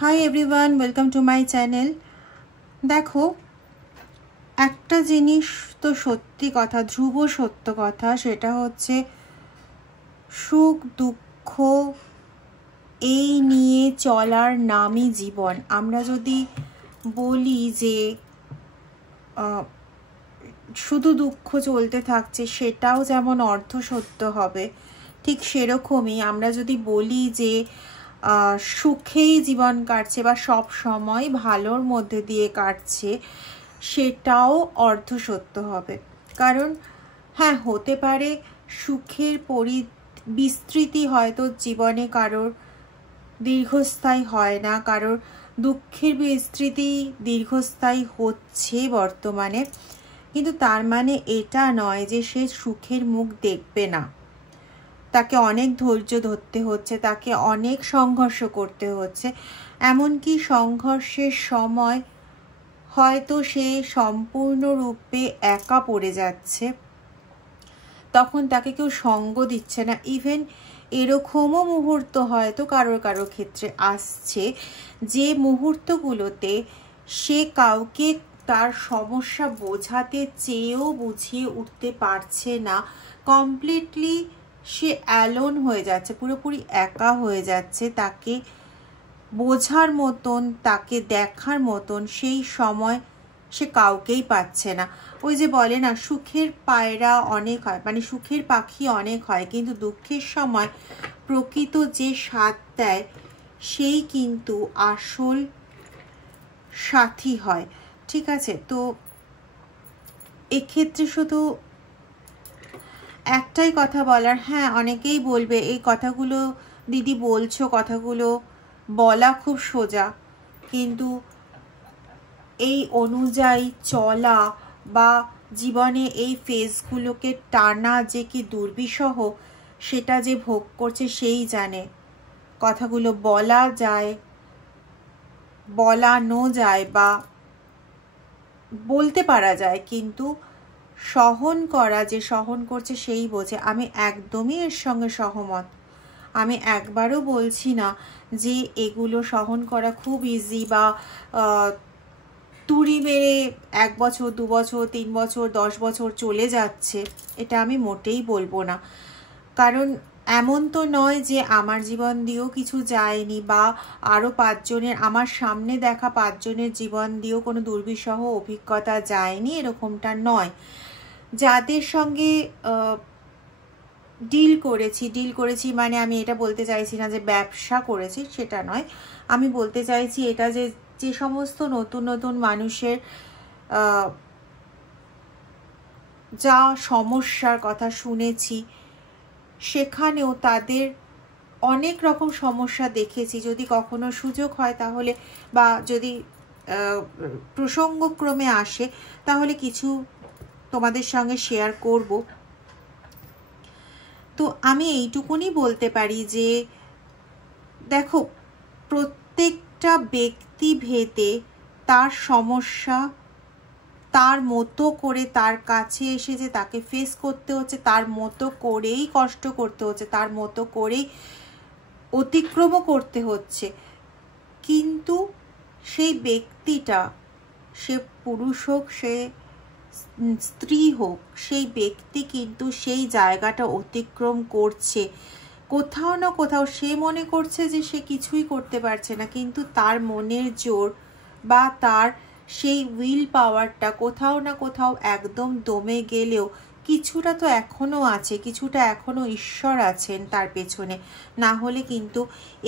Hi everyone, welcome to my channel. দেখো, একটা জিনিস তো সত্যি কথা, ধ্রুব সত্য কথা, সেটা হচ্ছে সুখ দুঃখ এই নিয়ে চলার নামই জীবন। আমরা যদি বলি যে শুধু দুঃখ চলতে থাকছে, সেটাও যেমন অর্ধ সত্য হবে, ঠিক সেরকমই আমরা যদি বলি যে সুখেই জীবন কাটছে বা সব সময় ভালোর মধ্যে দিয়ে কাটছে, সেটাও অর্ধ সত্য হবে। কারণ হ্যাঁ, হতে পারে সুখের বিস্তৃতি হয়তো জীবনে কারোর দীর্ঘস্থায়ী হয় না, কারোর দুঃখের বিস্তৃতি দীর্ঘস্থায়ী হচ্ছে বর্তমানে, কিন্তু তার মানে এটা নয় যে সে সুখের মুখ দেখবে না। তাকে অনেক ধৈর্য ধরতে হচ্ছে, তাকে অনেক সংঘর্ষ করতে হচ্ছে, এমনকি সংঘর্ষের সময় হয়তো সে সম্পূর্ণরূপে একা পড়ে যাচ্ছে, তখন তাকে কেউ সঙ্গ দিচ্ছে না। ইভেন এরকমও মুহূর্ত হয়তো কারোর ক্ষেত্রে আসছে, যে মুহূর্তগুলোতে সে কাউকে তার সমস্যা বোঝাতে চেয়েও বুঝিয়ে উঠতে পারছে না, কমপ্লিটলি সে অ্যালোন হয়ে যাচ্ছে, পুরোপুরি একা হয়ে যাচ্ছে। তাকে বোঝার মতন, তাকে দেখার মতন সেই সময় সে কাউকেই পাচ্ছে না। ওই যে বলে না, সুখের পায়রা অনেক হয়, মানে সুখের পাখি অনেক হয়, কিন্তু দুঃখের সময় প্রকৃত যে স্বাদ দেয় সেই কিন্তু আসল সাথী হয়। ঠিক আছে, তো এক্ষেত্রে শুধু একটাই কথা বলার, হ্যাঁ অনেকেই বলবে এই কথাগুলো দিদি বলছো, কথাগুলো বলা খুব সোজা, কিন্তু এই অনুযায়ী চলা বা জীবনে এই ফেজগুলোকে টানা যে কি দুর্বিষহ, সেটা যে ভোগ করছে সেই জানে। কথাগুলো বলা যায়, বলানো যায় বা বলতে পারা যায়, কিন্তু সহন করা, যে সহন করছে সেই বোঝে। আমি একদমই এর সঙ্গে সহমত। আমি একবারও বলছি না যে এগুলো সহন করা খুব ইজি বা তুড়ি মেরে 1 বছর 2 বছর 3 বছর 10 বছর চলে যাচ্ছে, এটা আমি মোটেই বলবো না। কারণ এমন তো নয় যে আমার জীবন দিয়েও কিছু যায়নি, বা আরও 5 জনের, আমার সামনে দেখা 5 জনের জীবন দিয়েও কোনো দুর্বিষহ অভিজ্ঞতা যায়নি, এরকমটা নয়। যাদের সঙ্গে ডিল করেছি মানে আমি এটা বলতে চাইছি না যে ব্যবসা করেছি, সেটা নয়। আমি বলতে চাইছি এটা যে সমস্ত নতুন নতুন মানুষের যা সমস্যার কথা শুনেছি, সেখানেও তাদের অনেক রকম সমস্যা দেখেছি। যদি কখনো সুযোগ হয় তাহলে, বা যদি প্রসঙ্গক্রমে আসে, তাহলে কিছু তোমাদের সঙ্গে শেয়ার করব। তো আমি এইটুকুনি বলতে পারি যে দেখো, প্রত্যেকটা ব্যক্তি ভেদে তার সমস্যা তার মতো করে, তার কাছে এসে যে তাকে ফেস করতে হচ্ছে, তার মতো করেই কষ্ট করতে হচ্ছে, তার মতো করেই অতিক্রমও করতে হচ্ছে। কিন্তু সেই ব্যক্তিটা, সে পুরুষ হোক, সে স্ত্রী হোক, সেই ব্যক্তি কিন্তু সেই জায়গাটা অতিক্রম করছে। কোথাও না কোথাও সে মনে করছে যে সে কিছুই করতে পারছে না, কিন্তু তার মনের জোর বা তার সেই উইল পাওয়ারটা কোথাও না কোথাও একদম দমে গেলেও কিছুটা তো এখনও আছে, কিছুটা এখনও ঈশ্বর আছেন তার পেছনে, না হলে কিন্তু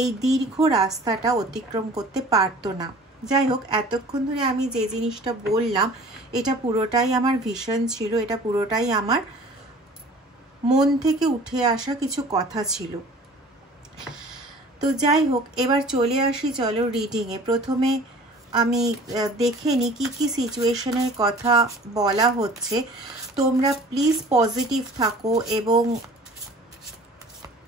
এই দীর্ঘ রাস্তাটা অতিক্রম করতে পারতো না। যাই হোক, এতক্ষণ ধরে আমি যে জিনিসটা বললাম, এটা পুরোটাই আমার ভিশন ছিল, এটা পুরোটাই আমার মন থেকে উঠে আসা কিছু কথা ছিল। তো যাই হোক, এবার চলে আসি চলো রিডিংয়ে। প্রথমে আমি দেখে নিই কী কী সিচুয়েশনের কথা বলা হচ্ছে। তোমরা প্লিজ পজিটিভ থাকো এবং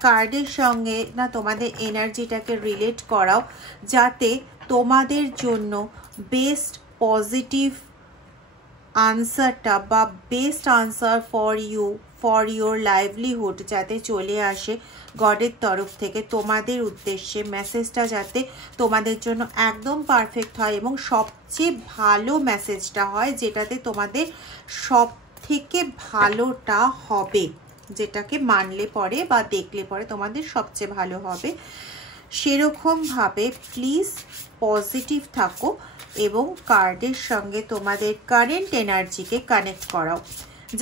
কার্ডের সঙ্গে না তোমাদের এনার্জিটাকে রিলেট করাও, যাতে তোমাদের জন্য বেস্ট পজিটিভ আনসারটা বা best answer for you for your livelihood যাতে চলে আসে গডের তরফ থেকে তোমাদের উদ্দেশ্যে, মেসেজটা যাতে তোমাদের জন্য একদম পারফেক্ট হয় এবং সবচেয়ে ভালো মেসেজটা হয়, যেটাতে তোমাদের সব থেকে ভালোটা হবে, যেটাকে মানলে পরে বা দেখলে পরে তোমাদের সবচেয়ে ভালো হবে। সেরকমভাবে প্লিজ পজিটিভ থাকো এবং কার্ডের সঙ্গে তোমাদের কারেন্ট এনার্জিকে কানেক্ট করাও।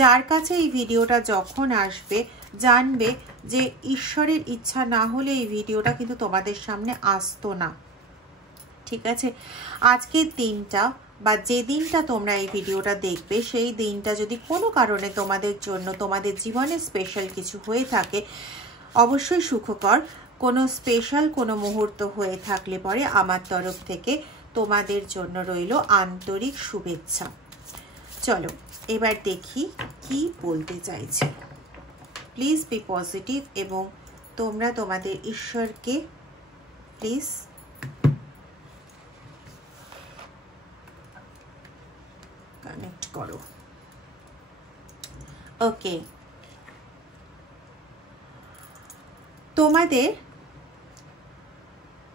যার কাছে এই ভিডিওটা যখন আসবে জানবে যে ঈশ্বরের ইচ্ছা না হলে এই ভিডিওটা কিন্তু তোমাদের সামনে আসতো না। ঠিক আছে, আজকের দিনটা বা যে দিনটা তোমরা এই ভিডিওটা দেখবে সেই দিনটা যদি কোনো কারণে তোমাদের জন্য তোমাদের জীবনে স্পেশাল কিছু হয়ে থাকে, অবশ্যই সুখকর কোনো স্পেশাল কোনো মুহূর্ত হয়ে থাকলে পরে আমার তরফ থেকে তোমাদের জন্য রইল আন্তরিক শুভেচ্ছা। চলো এবার দেখি কি বলতে চাইছে। প্লিজ বি পজিটিভ এবং তোমরা তোমাদের ঈশ্বরকে প্লিজ কানেক্ট করো। ওকে, তোমাদের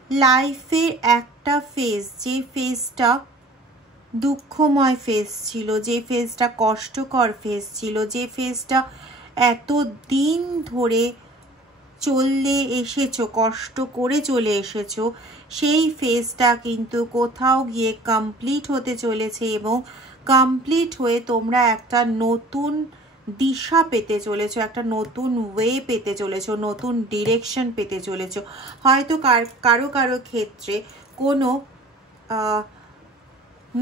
লাইফের একটা ফেজ, যে ফেজটা দুঃখময় ফেজ ছিল, যে ফেজটা কষ্টকর ফেজ ছিল, যে ফেজটা এত দিন ধরে চলে এসেছো, কষ্ট করে চলে এসেছো, সেই ফেজটা কিন্তু কোথাও গিয়ে কমপ্লিট হতে চলেছে এবং কমপ্লিট হয়ে তোমরা একটা নতুন দিশা পেতে চলেছো, একটা নতুন ওয়ে পেতে চলেছো, নতুন ডিরেকশন পেতে চলেছো। হয়তো কারো কারো ক্ষেত্রে কোনো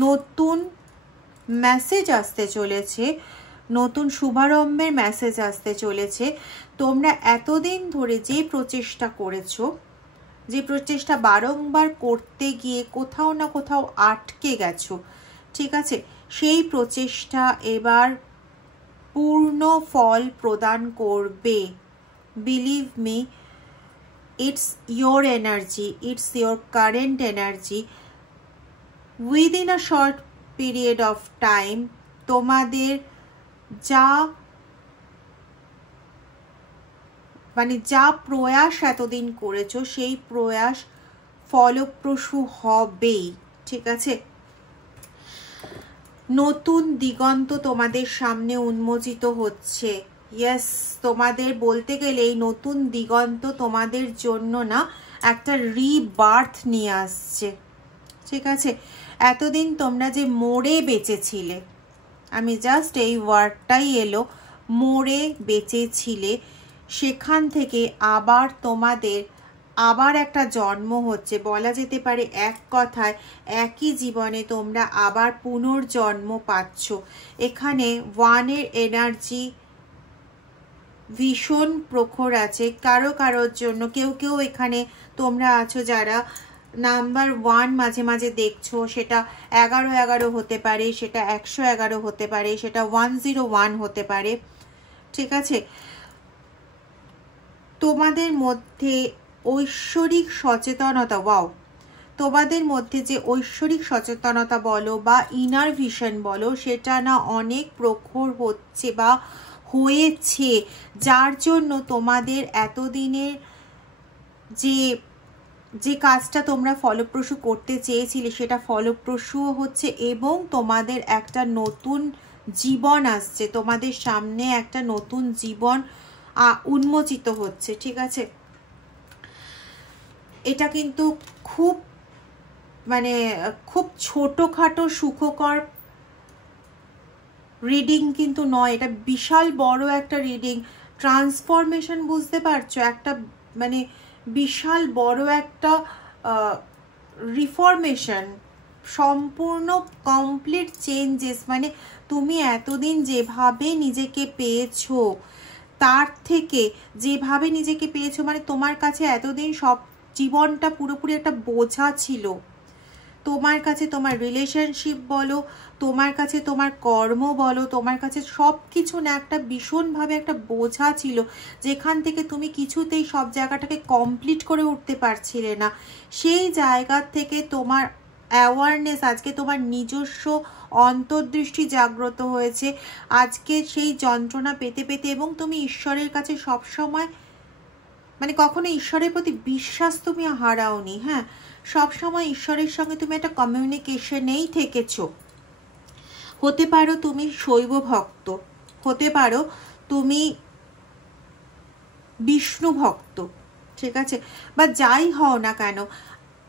নতুন মেসেজ আসতে চলেছে, নতুন শুভারম্ভের মেসেজ আসতে চলেছে। তোমরা এতদিন ধরে যে প্রচেষ্টা করেছো, যে প্রচেষ্টা বারংবার করতে গিয়ে কোথাও না কোথাও আটকে গেছো, ঠিক আছে, সেই প্রচেষ্টা এবার পূর্ণ ফল প্রদান করবে। Believe me, it's your energy, it's your current energy. Within a short period of time তোমাদের যা প্রয়াস এতদিন করেছো সেই প্রয়াস ফলপ্রসূ হবেই। ঠিক আছে, নতুন দিগন্ত তোমাদের সামনে উন্মোচিত হচ্ছে। ইয়েস, তোমাদের বলতে গেলে এই নতুন দিগন্ত তোমাদের জন্য না একটা রিবার্থ নিয়ে আসছে। ঠিক আছে, এতদিন তোমরা যে মোড়ে বেঁচেছিলে, আমি জাস্ট এই ওয়ার্ডটাই এলো, মোড়ে বেঁচেছিলে, সেখান থেকে আবার তোমাদের আবার একটা জন্ম হচ্ছে। বলা যেতে পারে এক কথায় একই জীবনে তোমরা আবার পুনর্জন্ম পাচ্ছ। এখানে ওয়ানের এনার্জি ভীষণ প্রখর আছে কারো কারোর জন্য। কেউ এখানে তোমরা আছো যারা নাম্বার 1 মাঝে মাঝে দেখছো, সেটা 1111 হতে পারে, সেটা 111 হতে পারে, সেটা 101 হতে পারে। ঠিক আছে, তোমাদের মধ্যে ঐশ্বরিক সচেতনতা, ওয়াও, তোমাদের মধ্যে যে ঐশ্বরিক সচেতনতা বলো বা ইনার ভিশন বলো, সেটা না অনেক প্রখর হচ্ছে বা হয়েছে, যার জন্য তোমাদের এতদিনের যে কাজটা তোমরা ফলপ্রসূ করতে চেয়েছিলে সেটা ফলপ্রসূও হচ্ছে এবং তোমাদের একটা নতুন জীবন আসছে, তোমাদের সামনে একটা নতুন জীবন উন্মোচিত হচ্ছে। ঠিক আছে, এটা কিন্তু খুব ছোটখাটো সুখকর রিডিং কিন্তু নয়, এটা বিশাল বড় একটা রিডিং। ট্রান্সফরমেশন, বুঝতে পারছো, একটা বিশাল বড় একটা রিফরমেশন, সম্পূর্ণ কমপ্লিট চেঞ্জেস। তুমি এতদিন যেভাবে নিজেকে পেয়েছো তার থেকে যেভাবে নিজেকে পেয়েছো, তোমার কাছে এতদিন সব জীবনটা পুরোপুরি একটা বোঝা ছিল। তোমার কাছে তোমার রিলেশনশিপ বলো, তোমার কাছে তোমার কর্ম বলো, তোমার কাছে সব কিছু না একটা ভীষণভাবে একটা বোঝা ছিল, যেখান থেকে তুমি কিছুতেই সব জায়গাটাকে কমপ্লিট করে উঠতে পারছিলে না। সেই জায়গা থেকে তোমার অ্যাওয়ারনেস, আজকে তোমার নিজস্ব অন্তর্দৃষ্টি জাগ্রত হয়েছে, আজকে সেই যন্ত্রণা পেতে পেতে, এবং তুমি ঈশ্বরের কাছে সবসময় মানে কখনো ঈশ্বরের প্রতি বিশ্বাস তুমি হারাওনি। হ্যাঁ, সবসময় ঈশ্বরের সঙ্গে তুমি একটা কমিউনিকেশনেই থেকেছো। হতে পারো তুমি শৈব ভক্ত, হতে পারো তুমি বিষ্ণু ভক্ত, ঠিক আছে, বা যাই হও না কেন,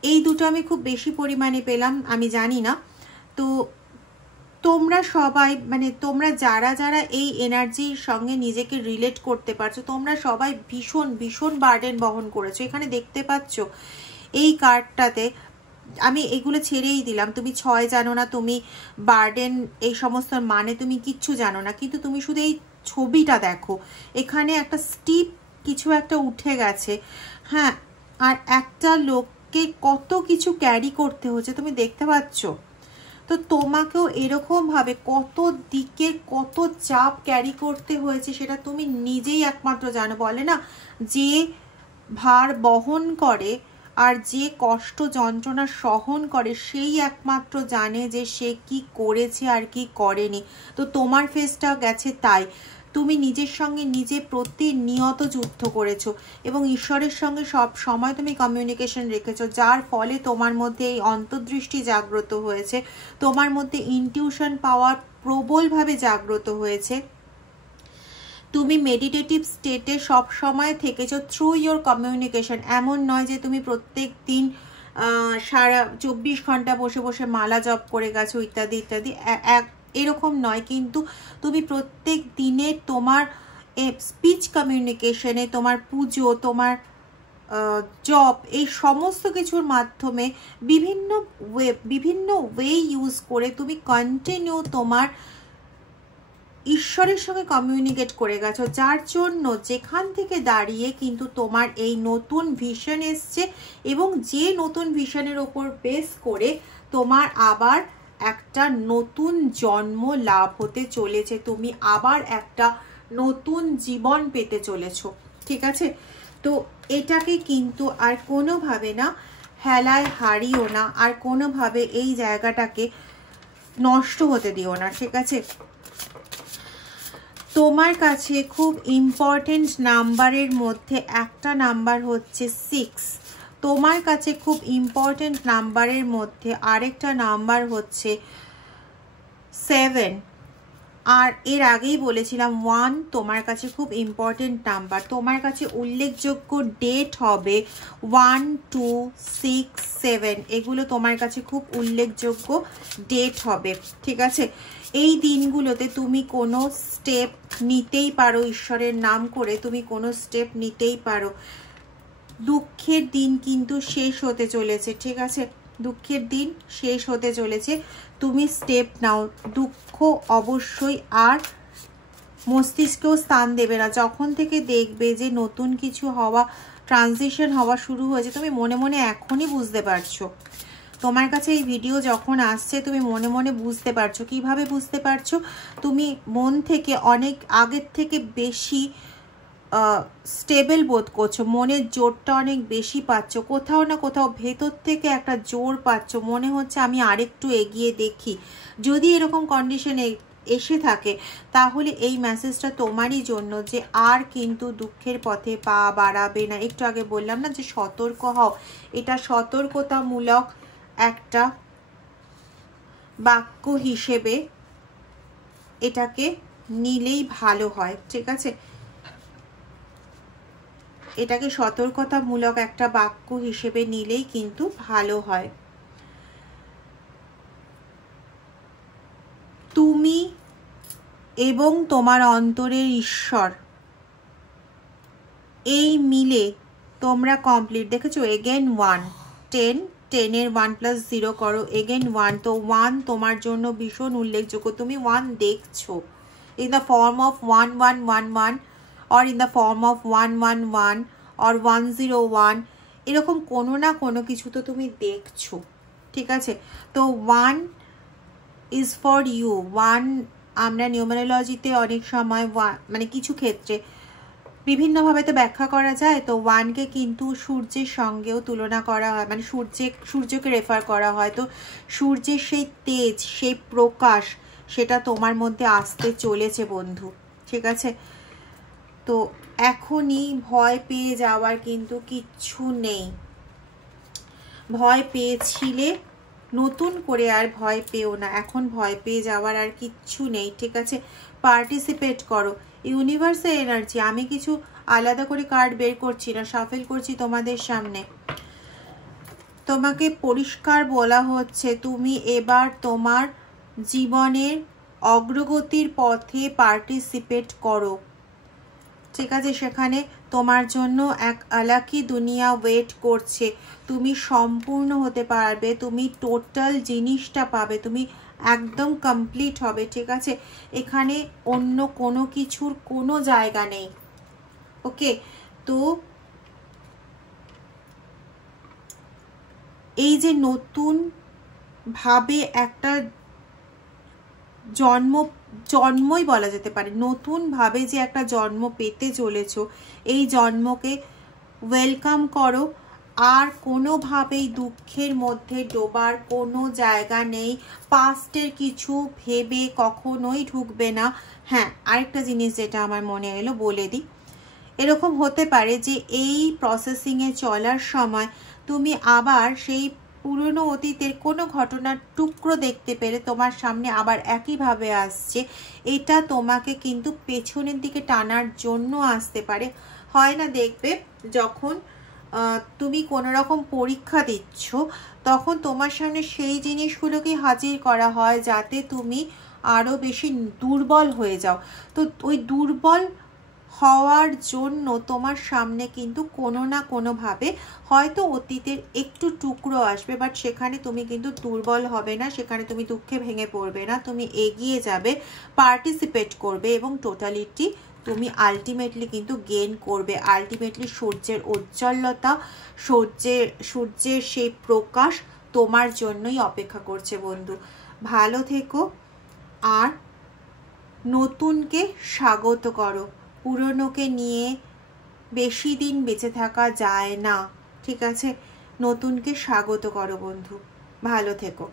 এই দুটো আমি খুব বেশি পরিমাণে পেলাম, আমি জানি না। তো তোমরা সবাই মানে তোমরা যারা যারা এই এনার্জির সঙ্গে নিজেকে রিলেট করতে পারছো, তোমরা সবাই ভীষণ ভীষণ বার্ডেন বহন করেছো। এখানে দেখতে পাচ্ছ এই কার্ডটাতে, আমি এগুলো ছেড়েই দিলাম, তুমি 6 জানো না, তুমি বার্ডেন এই সমস্ত মানে তুমি কিচ্ছু জানো না, কিন্তু তুমি শুধু এই ছবিটা দেখো, এখানে একটা স্টিপ কিছু একটা উঠে গেছে। হ্যাঁ, আর একটা লোককে কত কিছু ক্যারি করতে হচ্ছে তুমি দেখতে পাচ্ছ। তো তোমাকেও এরকমভাবে কত দিকে কত চাপ ক্যারি করতে হয়েছে সেটা তুমি নিজেই একমাত্র জানো। বলে না, যে ভার বহন করে আর যে কষ্ট যন্ত্রণা সহন করে সেই একমাত্র জানে যে সে কি করেছে আর কি করেনি। তো তোমার ফেসটা গেছে তাই, তুমি নিজের সঙ্গে নিজে প্রতিনিয়ত যুদ্ধ করেছো এবং ঈশ্বরের সঙ্গে সব সময় তুমি কমিউনিকেশন রেখেছো, যার ফলে তোমার মধ্যে এই অন্তর্দৃষ্টি জাগ্রত হয়েছে, তোমার মধ্যে ইনটিউশন পাওয়ার প্রবলভাবে জাগ্রত হয়েছে। তুমি মেডিটেটিভ স্টেটে সব সময় থেকেছো থ্রু ইয়োর কমিউনিকেশন। এমন নয় যে তুমি প্রত্যেক দিন সারা 24 ঘন্টা বসে বসে মালা জপ করে গেছো ইত্যাদি ইত্যাদি, এরকম নয়, কিন্তু তুমি প্রত্যেক দিনে তোমার স্পিচ কমিউনিকেশনে, তোমার পুজো, তোমার জব, এই সমস্ত কিছুর মাধ্যমে বিভিন্ন ওয়ে ইউজ করে তুমি কন্টিনিউ তোমার ঈশ্বরের সঙ্গে কমিউনিকেট করে গেছো, যার জন্য যেখান থেকে দাঁড়িয়ে কিন্তু তোমার এই নতুন ভিশন এসছে, এবং যে নতুন ভিশনের ওপর বেস করে তোমার আবার একটা নতুন জন্ম লাভ হতে চলেছে, তুমি আবার একটা নতুন জীবন পেতে চলেছো। ঠিক আছে, তো এটাকে কিন্তু আর কোনোভাবে না হেলায় হারিও না, আর কোনোভাবে এই জায়গাটাকে নষ্ট হতে দিও না। ঠিক আছে, তোমার কাছে খুব ইম্পর্টেন্ট নাম্বারের মধ্যে একটা নাম্বার হচ্ছে 6, তোমার কাছে খুব ইম্পর্টেন্ট নাম্বারের মধ্যে আরেকটা নাম্বার হচ্ছে 7, আর এর আগেই বলেছিলাম 1 তোমার কাছে খুব ইম্পর্টেন্ট নাম্বার। তোমার কাছে উল্লেখযোগ্য ডেট হবে 1, 2, 6, 7, এগুলো তোমার কাছে খুব উল্লেখযোগ্য ডেট হবে। ঠিক আছে, এই দিনগুলোতে তুমি কোনো স্টেপ নিতেই পারো, ঈশ্বরের নাম করে তুমি কোনো স্টেপ নিতেই পারো। দুঃখের দিন কিন্তু শেষ হতে চলেছে। ঠিক আছে, দুঃখের দিন শেষ হতে চলেছে, তুমি স্টেপ নাও। দুঃখ অবশ্যই আর মস্তিষ্কেও স্থান দেবে না। যখন থেকে দেখবে যে নতুন কিছু হওয়া, ট্রানজিশন হওয়া শুরু হয়েছে, তুমি মনে মনে এখনই বুঝতে পারছো। তোমার কাছে এই ভিডিও যখন আসছে তুমি মনে মনে বুঝতে পারছো। কিভাবে বুঝতে পারছো? তুমি মন থেকে অনেক আগের থেকে বেশি স্টেবল বোধ করছো, মনের জোরটা অনেক বেশি পাচ্ছ, কোথাও না কোথাও ভেতর থেকে একটা জোর পাচ্ছ, মনে হচ্ছে আমি আরেকটু এগিয়ে দেখি। যদি এরকম কন্ডিশনে এসে থাকে তাহলে এই মেসেজটা তোমারই জন্য, যে আর কিন্তু দুঃখের পথে পা বাড়াবে না। একটু আগে বললাম না যে সতর্ক হও, এটা সতর্কতামূলক একটা বাক্য হিসেবে এটাকে নিলেই ভালো হয়। ঠিক আছে, এটাকে সতর্কতামূলক একটা বাক্য হিসেবে নিলেই কিন্তু ভালো হয়। তুমি এবং তোমার অন্তরের ঈশ্বর, এই মিলে তোমরা কমপ্লিট। দেখেছো, এগেন 1, 10, 10-এর 1 + 0 করো, এগেন 1। তো 1 তোমার জন্য ভীষণ উল্লেখযোগ্য। তুমি 1 দেখছো in the form of 1111 or in the form of 111 or 101, এরকম কোনো না কোনো কিছু তো তুমি দেখছো। ঠিক আছে, তো 1 is for you। 1 আমরা নিউমারোলজিতে অনেক সময় মানে কিছু ক্ষেত্রে বিভিন্নভাবে তো ব্যাখ্যা করা যায়। তো 1কে কিন্তু সূর্যের সঙ্গেও তুলনা করা হয়, মানে সূর্যকে রেফার করা হয়। তো সূর্যের সেই তেজ, সেই প্রকাশ, সেটা তোমার মধ্যে আসতে চলেছে বন্ধু, ঠিক আছে? তো এখনই ভয় পেয়ে যাওয়ার কিন্তু কিচ্ছু নেই। ভয় পেয়েছিলে, নতুন করে আর ভয় পেও না, এখন ভয় পেয়ে যাওয়ার আর কিচ্ছু নেই, ঠিক আছে? পার্টিসিপেট করো। ইউনিভার্সের এনার্জি, আমি কিছু আলাদা করে কার্ড বের করছি না, শাফেল করছি তোমাদের সামনে। তোমাকে পরিষ্কার বলা হচ্ছে তুমি এবার তোমার জীবনের অগ্রগতির পথে পার্টিসিপেট করো, ঠিক আছে? সেখানে তোমার জন্য এক আলাকি দুনিয়া ওয়েট করছে। তুমি সম্পূর্ণ হতে পারবে, তুমি টোটাল জিনিসটা পাবে, তুমি একদম কমপ্লিট হবে, ঠিক আছে? এখানে অন্য কোনো কিছুর কোনো জায়গা নেই, ওকে? তো এই যে নতুন ভাবে একটা জন্মই বলা যেতে পারে, নতুন ভাবে যে একটা জন্ম পেতে চলেছো, এই জন্মকে ওয়েলকাম করো। আর কোনোভাবেই দুঃখের মধ্যে ডোবার কোনো জায়গা নেই, পাস্টের কিছু ভেবে কখনোই ঢুকবে না। হ্যাঁ, আরেকটা জিনিস যেটা আমার মনে এলো বলে দিই, এরকম হতে পারে যে এই প্রসেসিংয়ে চলার সময় তুমি আবার সেই পুরনো অতীতের কোনো ঘটনার টুকরো দেখতে পেলে তোমার সামনে আবার একইভাবে আসছে। এটা তোমাকে কিন্তু পেছনের দিকে টানার জন্য আসতে পারে। হয় না, দেখবে যখন তুমি কোনো রকম পরীক্ষা দিচ্ছ, তখন তোমার সামনে সেই জিনিসগুলোকে হাজির করা হয় যাতে তুমি আরও বেশি দুর্বল হয়ে যাও। তো ওই দুর্বল হওয়ার জন্য তোমার সামনে কিন্তু কোনো না কোনোভাবে হয়তো অতীতের একটু টুকরো আসবে, বাট সেখানে তুমি কিন্তু দুর্বল হবে না, সেখানে তুমি দুঃখে ভেঙে পড়বে না, তুমি এগিয়ে যাবে, পার্টিসিপেট করবে এবং টোটালিটি তুমি আলটিমেটলি কিন্তু গেইন করবে। আলটিমেটলি সূর্যের উজ্জ্বলতা, সূর্যের সেই প্রকাশ তোমার জন্যই অপেক্ষা করছে বন্ধু। ভালো থেকো আর নতুনকে স্বাগত করো। পুরনোকে নিয়ে বেশি দিন বেঁচে থাকা যায় না, ঠিক আছে? নতুনকে স্বাগত করো বন্ধু, ভালো থেকো।